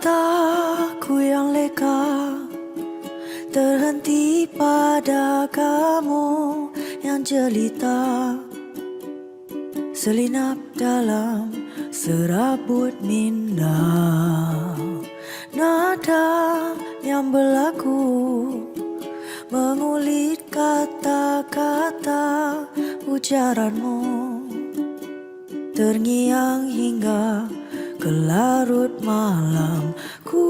Mataku yang leka terhenti pada kamu yang jelita, selinap dalam serabut minda. Nada yang berlaku mengulit kata-kata ujaranmu, terngiang hingga ke larut malam. Ku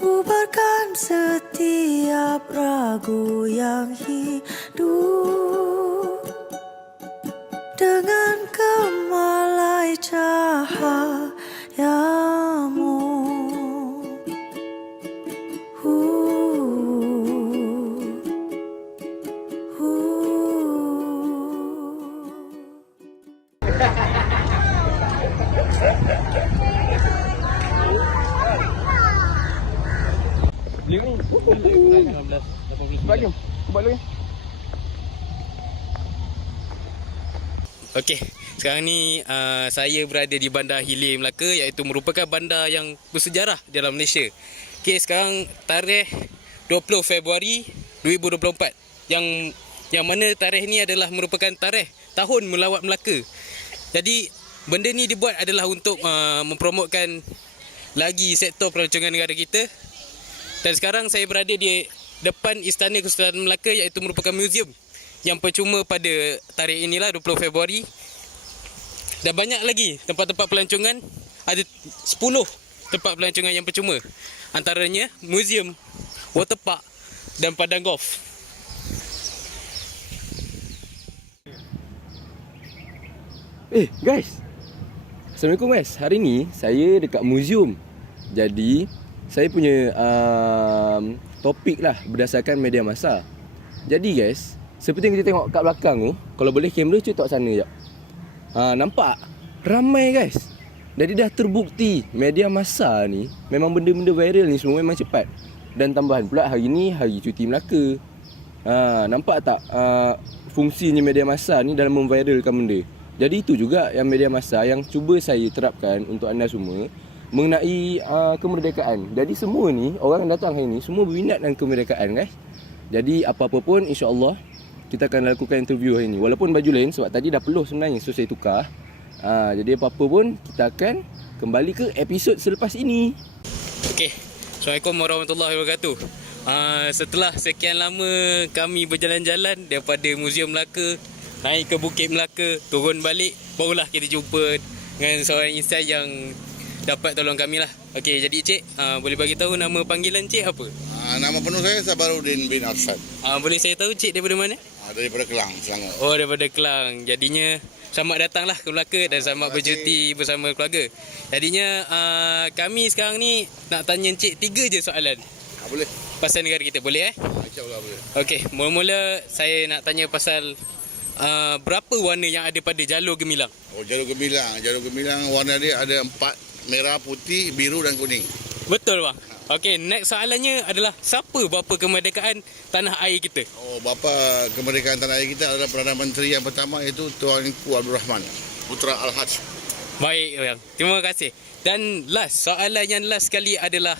bubarkan setiap ragu yang hidup dengan kemalai cahayamu. Okey, sekarang ni saya berada di Bandar Hilir Melaka, iaitu merupakan bandar yang bersejarah dalam Malaysia. Okey, sekarang tarikh 20 Februari 2024 yang mana tarikh ni adalah merupakan tarikh tahun melawat Melaka. Jadi benda ni dibuat adalah untuk mempromotkan lagi sektor pelancongan negara kita. Dan sekarang saya berada di depan Istana Kesultanan Melaka, iaitu merupakan muzium yang percuma pada tarikh inilah 20 Februari. Dan banyak lagi tempat-tempat pelancongan, ada 10 tempat pelancongan yang percuma. Antaranya muzium, waterpark dan padang golf. Guys, Assalamualaikum guys. Hari ni saya dekat muzium. Jadi saya punya topik lah berdasarkan media massa. Jadi guys, seperti yang kita tengok kat belakang tu, kalau boleh kamera cuba tengok sana sekejap. Nampak? Ramai guys. Jadi dah terbukti media massa ni memang benda-benda viral ni semua memang cepat. Dan tambahan pula hari ni hari cuti Melaka. Nampak tak fungsinya media massa ni dalam memviralkan benda. Jadi itu juga yang media massa yang cuba saya terapkan untuk anda semua mengenai kemerdekaan. Jadi semua ni, orang yang datang hari ni semua berminat dengan kemerdekaan guys. Jadi apa-apa pun insya-Allah kita akan lakukan interview hari ni. Walaupun baju lain sebab tadi dah peluh sebenarnya, so saya tukar. Jadi apa-apa pun kita akan kembali ke episod selepas ini. Okey, Assalamualaikum warahmatullahi wabarakatuh. Setelah sekian lama kami berjalan-jalan daripada Muzium Melaka, naik ke Bukit Melaka, turun balik, barulah kita jumpa dengan seorang insan yang dapat tolong kami lah. Okey, jadi Cik, boleh bagi tahu nama panggilan Cik apa? Nama penuh saya Sabaruddin bin Arshad. Boleh saya tahu Cik daripada mana? Daripada Kelang, Selangor. Oh, daripada Kelang. Jadinya selamat datanglah ke Melaka dan selamat bercuti bersama keluarga. Jadinya kami sekarang ni nak tanya Cik 3 je soalan. Boleh. Pasal negara kita, boleh InsyaAllah boleh. Okey, mula-mula saya nak tanya pasal berapa warna yang ada pada jalur gemilang? Jalur gemilang. Jalur gemilang warna dia ada 4, merah, putih, biru dan kuning. Betul bang. Okey, next soalannya adalah siapa bapa kemerdekaan tanah air kita? Bapa kemerdekaan tanah air kita adalah Perdana Menteri yang pertama, iaitu Tuanku Abdul Rahman, Putra Al-Haj. Baik bang, terima kasih. Dan soalan yang last sekali adalah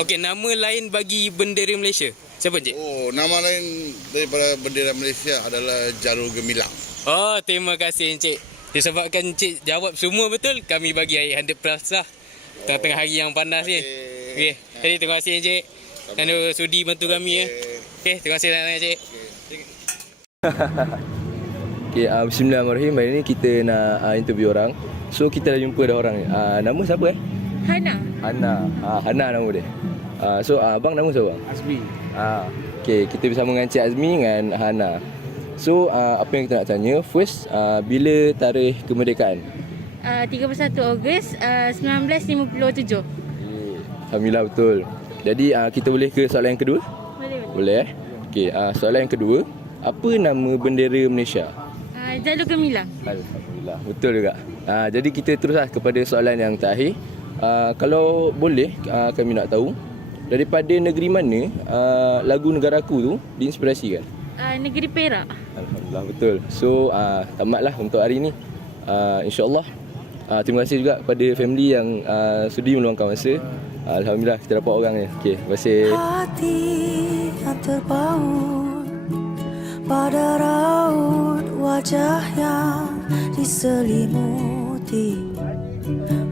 okey, nama lain bagi bendera Malaysia. Siapa Cik? Nama lain daripada bendera Malaysia adalah Jalur Gemilang. Terima kasih Encik. Disebabkan Encik jawab semua betul, kami bagi 100+ lah. Tengah-tengah hari yang panas ni. Okey. Jadi terima kasih Encik. Dan sudi bantu kami ya. Okey, terima kasih sangat Encik. Okey, bismillahirrahmanirrahim. Hari ni kita nak interview orang. So kita dah jumpa dah orang ni. Nama siapa Hana. Hana nama dia. So abang nama siapa bang? Azmi. Okey, kita bersama dengan Cik Azmi dengan Hana. So apa yang kita nak tanya, first bila tarikh kemerdekaan? 31 Ogos 1957. Alhamdulillah betul. Jadi kita boleh ke soalan yang kedua? Boleh. Okey, soalan yang kedua, apa nama bendera Malaysia? Jalur Gemilang. Alhamdulillah, betul juga. Jadi kita teruslah kepada soalan yang terakhir. Kalau boleh, kami nak tahu daripada negeri mana lagu Negaraku tu diinspirasikan? Negeri Perak. Alhamdulillah, betul. So tamatlah untuk hari ni. InsyaAllah terima kasih juga kepada family yang sudi meluangkan masa. Alhamdulillah kita dapat orang ni. Okay, terima kasih. Hati yang terpaut pada raut wajah yang diselimuti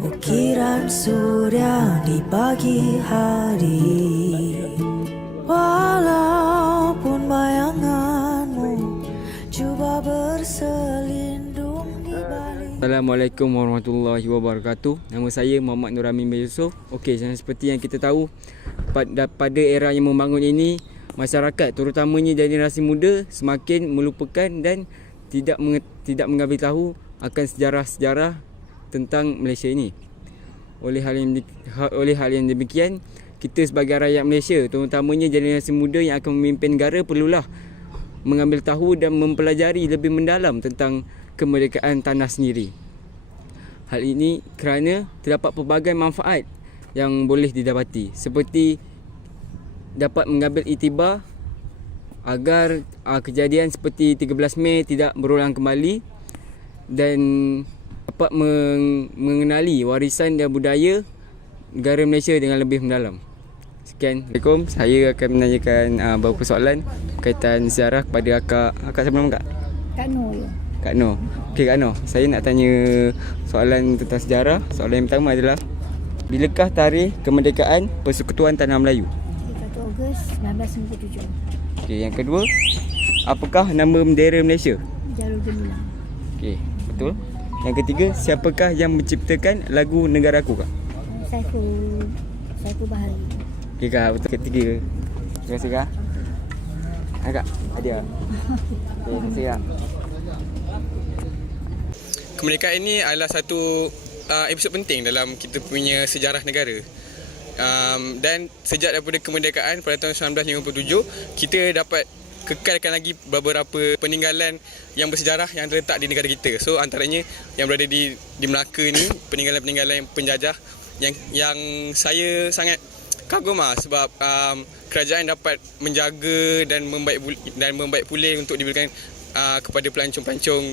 ukiran surya di pagi hari. Walaupun bayanganmu cuba berselindung di balik. Assalamualaikum warahmatullahi wabarakatuh. Nama saya Muhammad Nur Amin bin Yusof. Okey, seperti yang kita tahu, pada era yang membangun ini, masyarakat terutamanya generasi muda semakin melupakan dan tidak mengambil tahu akan sejarah-sejarah tentang Malaysia ini. Oleh hal yang demikian, kita sebagai rakyat Malaysia, terutamanya generasi muda yang akan memimpin negara, perlulah mengambil tahu dan mempelajari lebih mendalam tentang kemerdekaan tanah sendiri. Hal ini kerana terdapat pelbagai manfaat yang boleh didapati, seperti dapat mengambil iktibar agar kejadian seperti 13 Mei tidak berulang kembali, dan dapat mengenali warisan dan budaya negara Malaysia dengan lebih mendalam. Sekian. Assalamualaikum. Saya akan menanyakan beberapa soalan berkaitan sejarah kepada akak siapa nama kak? Kak Noh. Kak Noh. Okey Kak Noh, saya nak tanya soalan tentang sejarah. Soalan yang pertama adalah, bilakah tarikh kemerdekaan Persekutuan Tanah Melayu? 1 Ogos 1997. Okey, yang kedua, apakah nama bendera Malaysia? Jalur Gemilang. Okey, betul. Yang ketiga, siapakah yang menciptakan lagu Negaraku kak? Saiful Bahari. Okey kak, betul. Ketiga. Terima kasih kak. Kak, hadiah. Okey, terima kasih kak. Kemerdekaan ini adalah satu episod penting dalam kita punya sejarah negara. Dan sejak daripada kemerdekaan pada tahun 1957, kita dapat kekalkan lagi beberapa peninggalan yang bersejarah yang terletak di negara kita. So antaranya yang berada di Melaka ni, peninggalan-peninggalan penjajah yang saya sangat kagum sebab kerajaan dapat menjaga dan membaik pulih untuk diberikan kepada pelancong-pelancong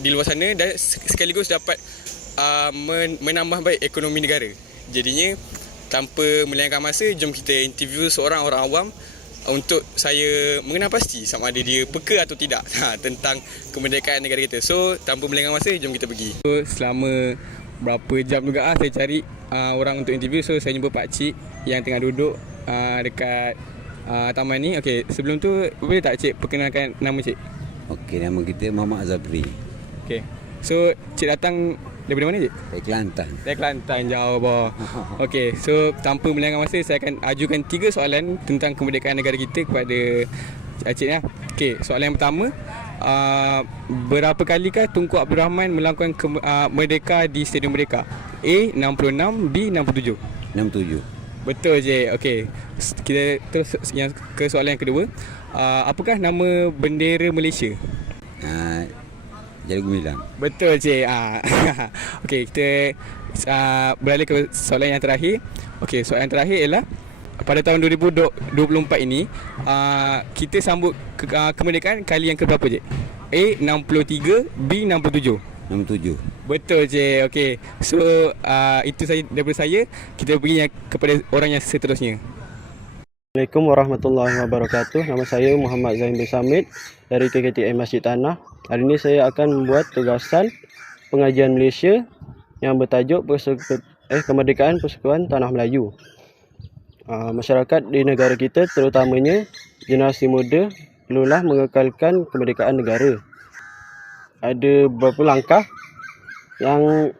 di luar sana, dan sekaligus dapat menambah baik ekonomi negara. Jadinya tanpa melengahkan masa, jom kita interview seorang orang awam untuk saya mengenal pasti sama ada dia peka atau tidak tentang kemerdekaan negara kita. So tanpa melengahkan masa, jom kita pergi. So selama berapa jam juga saya cari orang untuk interview. So saya jumpa pakcik yang tengah duduk dekat taman ni. Okey, sebelum tu boleh tak cik perkenalkan nama cik? Okey, nama kita Muhammad Azabri. Okey. So cik datang daripada mana cik? Dari Kelantan. Dari Kelantan, jauh bawah. Okey, so tanpa melengahkan masa, saya akan ajukan 3 soalan tentang kemerdekaan negara kita kepada cik ni. Okey, soalan yang pertama, berapa kalikah Tunku Abdul Rahman melakukan merdeka di Stadium Merdeka? A 66, B 67. 67. Betul je. Okey. Kita terus yang ke soalan yang kedua. Apakah nama bendera Malaysia? Jalur Gemilang. Betul je. Okey, kita beralih ke soalan yang terakhir. Okey, soalan yang terakhir ialah, pada tahun 2024 ini kita sambut kemerdekaan kali yang keberapa je? A 63, B 67. 67. Betul je. Okey. So itu saja daripada saya. Kita pergi kepada orang yang seterusnya. Assalamualaikum warahmatullahi wabarakatuh. Nama saya Muhammad Zain bin Samit dari KKTM Masjid Tanah. Hari ini saya akan membuat tugasan pengajian Malaysia yang bertajuk Kemerdekaan Persekutuan Tanah Melayu. Masyarakat di negara kita, terutamanya generasi muda, perlulah mengekalkan kemerdekaan negara. Ada beberapa langkah yang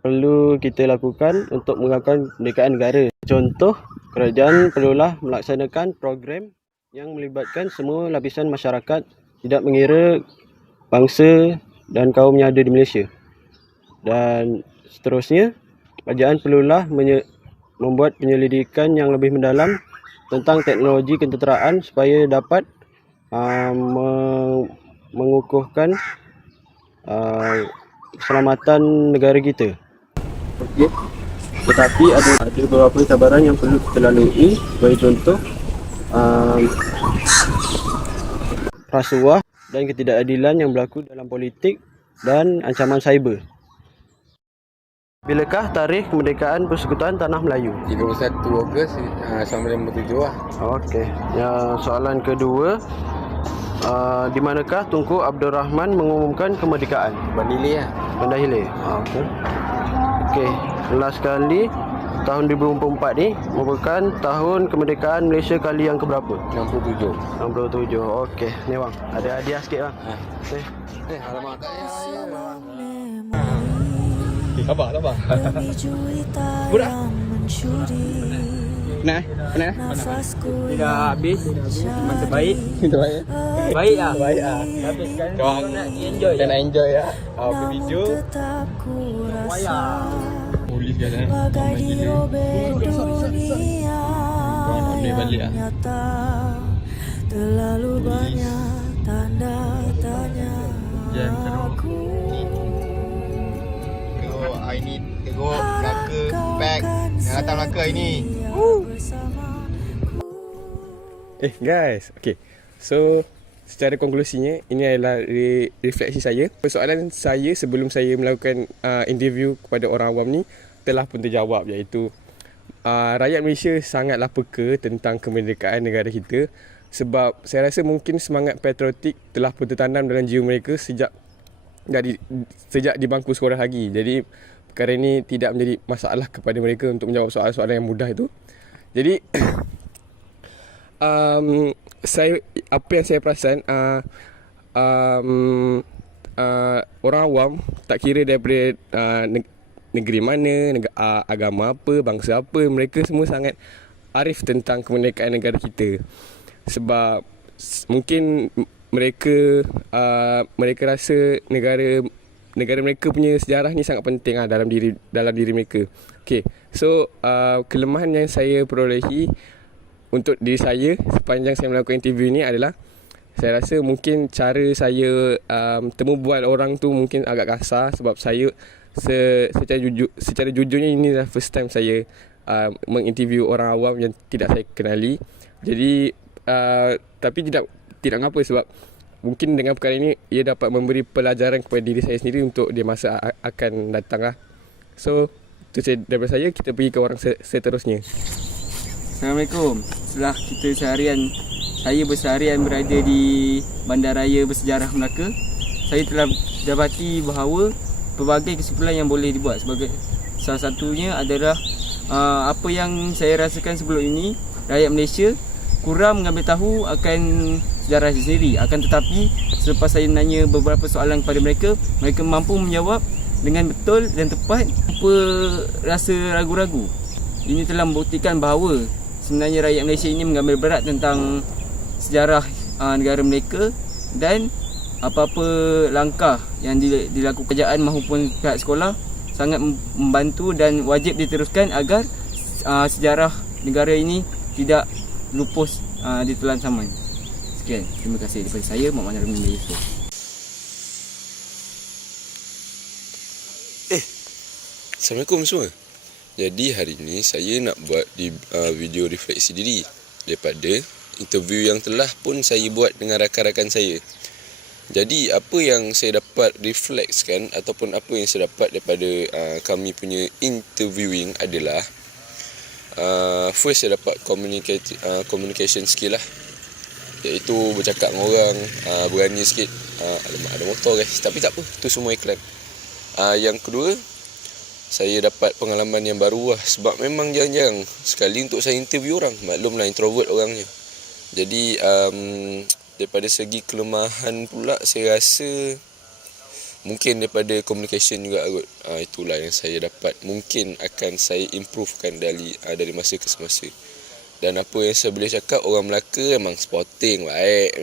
perlu kita lakukan untuk mengekalkan kemerdekaan negara. Contoh, kerajaan perlulah melaksanakan program yang melibatkan semua lapisan masyarakat, tidak mengira bangsa dan kaum yang ada di Malaysia. Dan seterusnya, kerajaan perlulah membuat penyelidikan yang lebih mendalam tentang teknologi ketenteraan supaya dapat mengukuhkan keselamatan negara kita. Okay. Tetapi ada beberapa cabaran yang perlu kita lalui. Sebagai contoh, rasuah dan ketidakadilan yang berlaku dalam politik dan ancaman cyber. Bilakah tarikh kemerdekaan Persekutuan Tanah Melayu? 31 Ogos 1957 lah. Okey. Soalan kedua, di manakah Tunku Abdul Rahman mengumumkan kemerdekaan? Bandar Hilir lah. Bandar Hilir. Okey. Okey. Last sekali, tahun 2024 ni merupakan tahun kemerdekaan Malaysia kali yang keberapa? 67. 67. Okey. Ni bang, ada hadiah sikit bang. Okey. Alamak. memori Sabar. demi juita yang mencuri nafasku Dah habis. Memang terbaik. terbaik. Baik lah. Habis kan. Korang Nak enjoy. nak enjoy ya. Namun Video. tetap ku rasa Polis kan bagai dirobek dunia yang balik lah. nyata. Terlalu banyak tanda tanya aku. Hari ni tengok Melaka pack yang datang Melaka hari ni. Guys, okay. So secara konklusinya ini adalah refleksi saya. Persoalan saya sebelum saya melakukan interview kepada orang awam ni telah pun terjawab, iaitu rakyat Malaysia sangatlah peka tentang kemerdekaan negara kita, sebab saya rasa mungkin semangat patriotik telah pun tertanam dalam jiwa mereka sejak di bangku sekolah lagi. Jadi perkara ini tidak menjadi masalah kepada mereka untuk menjawab soalan-soalan yang mudah itu. Jadi apa yang saya perasan, orang awam tak kira daripada negeri mana, agama apa, bangsa apa, mereka semua sangat arif tentang kemerdekaan negara kita. Sebab mungkin mereka rasa negara mereka punya sejarah ni sangat penting dalam diri mereka. Okay, so kelemahan yang saya perolehi untuk diri saya sepanjang saya melakukan interview ni adalah, saya rasa mungkin cara saya temu bual orang tu mungkin agak kasar, sebab saya secara jujurnya ini adalah first time saya menginterview orang awam yang tidak saya kenali. Jadi tapi tidak mengapa, sebab mungkin dengan perkara ini ia dapat memberi pelajaran kepada diri saya sendiri untuk di masa akan datang lah. So itu daripada saya. Kita pergi ke orang seterusnya. Assalamualaikum. Setelah saya berseharian berada di Bandaraya Bersejarah Melaka, saya telah dapati bahawa pelbagai kesimpulan yang boleh dibuat. Sebagai salah satunya adalah apa yang saya rasakan sebelum ini, rakyat Malaysia kurang mengambil tahu akan sejarah sendiri. Akan tetapi selepas saya menanya beberapa soalan kepada mereka, mereka mampu menjawab dengan betul dan tepat tanpa rasa ragu-ragu. Ini telah membuktikan bahawa sebenarnya rakyat Malaysia ini mengambil berat tentang sejarah negara mereka, dan apa-apa langkah yang dilakukan kerajaan maupun pihak sekolah sangat membantu dan wajib diteruskan agar sejarah negara ini tidak lupus ditelan saman. Sekian, terima kasih daripada saya, Muhammad Nuramin Yusof. Assalamualaikum semua. Jadi hari ini saya nak buat video refleksi diri daripada interview yang telah pun saya buat dengan rakan-rakan saya. Jadi apa yang saya dapat reflekskan ataupun apa yang saya dapat daripada kami punya interviewing adalah, first saya dapat communication skill lah, iaitu bercakap dengan orang, berani sikit. Alamak, ada motor guys, tapi tak apa, tu semua iklan. Yang kedua, saya dapat pengalaman yang baru lah, sebab memang jarang-jarang sekali untuk saya interview orang. Maklumlah introvert orangnya. Jadi daripada segi kelemahan pula, saya rasa mungkin daripada communication juga kot. Itulah yang saya dapat, mungkin akan saya improvekan dari masa ke semasa. Dan apa yang saya boleh cakap, orang Melaka memang sporting baik.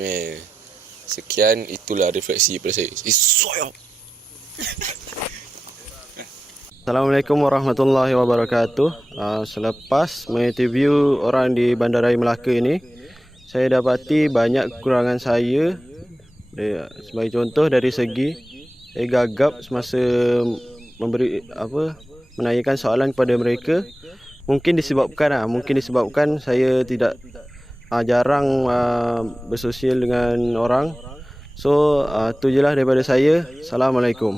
Sekian, itulah refleksi daripada saya. Assalamualaikum warahmatullahi wabarakatuh. Selepas menginterview orang di Bandaraya Melaka ini, saya dapati banyak kekurangan saya. Sebagai contoh, dari segi saya gagap semasa menanyakan soalan kepada mereka. Mungkin disebabkan saya tidak jarang bersosial dengan orang. So tu je lah daripada saya. Assalamualaikum.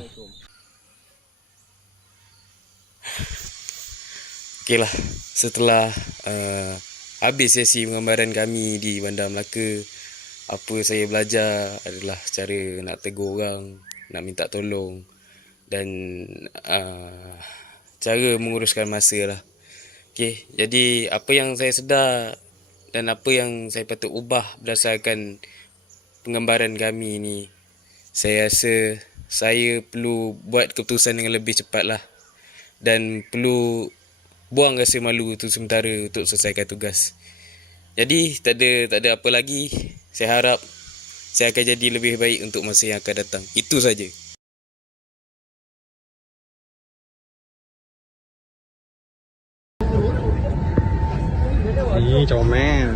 Okeylah, setelah habis sesi penggambaran kami di Bandar Melaka, apa saya belajar adalah cara nak tegur orang, nak minta tolong dan cara menguruskan masa lah. Okey, jadi apa yang saya sedar dan apa yang saya patut ubah berdasarkan penggambaran kami ni, saya rasa saya perlu buat keputusan dengan lebih cepat lah dan perlu buang rasa malu tu sementara untuk selesaikan tugas. Jadi tak ada apa lagi. Saya harap saya akan jadi lebih baik untuk masa yang akan datang. Itu saja. Ini comel.